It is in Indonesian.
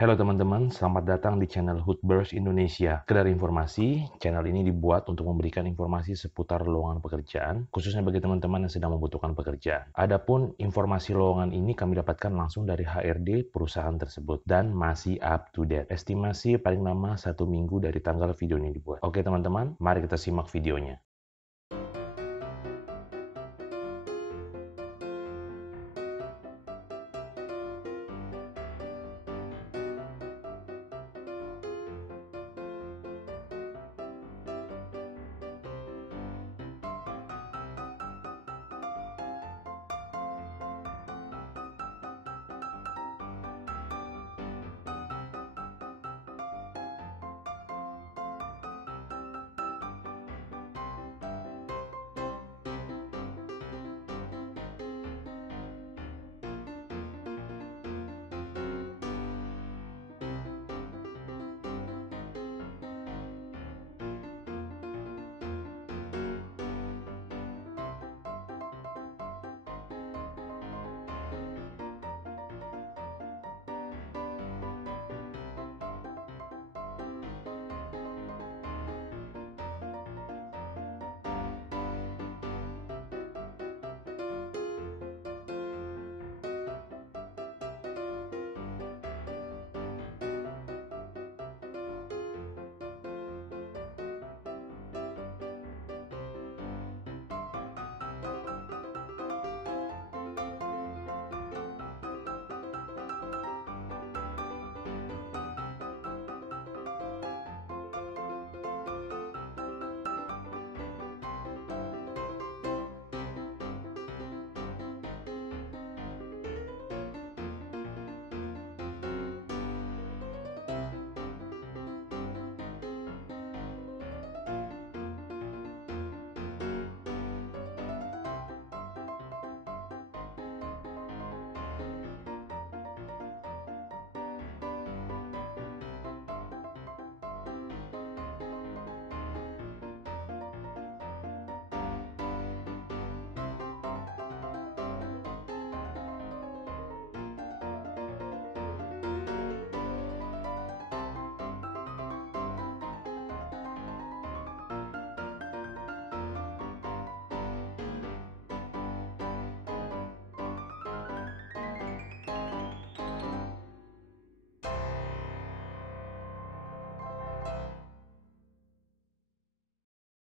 Halo teman-teman, selamat datang di channel Hoodburst Indonesia. Sekedar informasi, channel ini dibuat untuk memberikan informasi seputar lowongan pekerjaan, khususnya bagi teman-teman yang sedang membutuhkan pekerjaan. Adapun informasi lowongan ini kami dapatkan langsung dari HRD perusahaan tersebut dan masih up to date. Estimasi paling lama 1 minggu dari tanggal video ini dibuat. Oke teman-teman, mari kita simak videonya.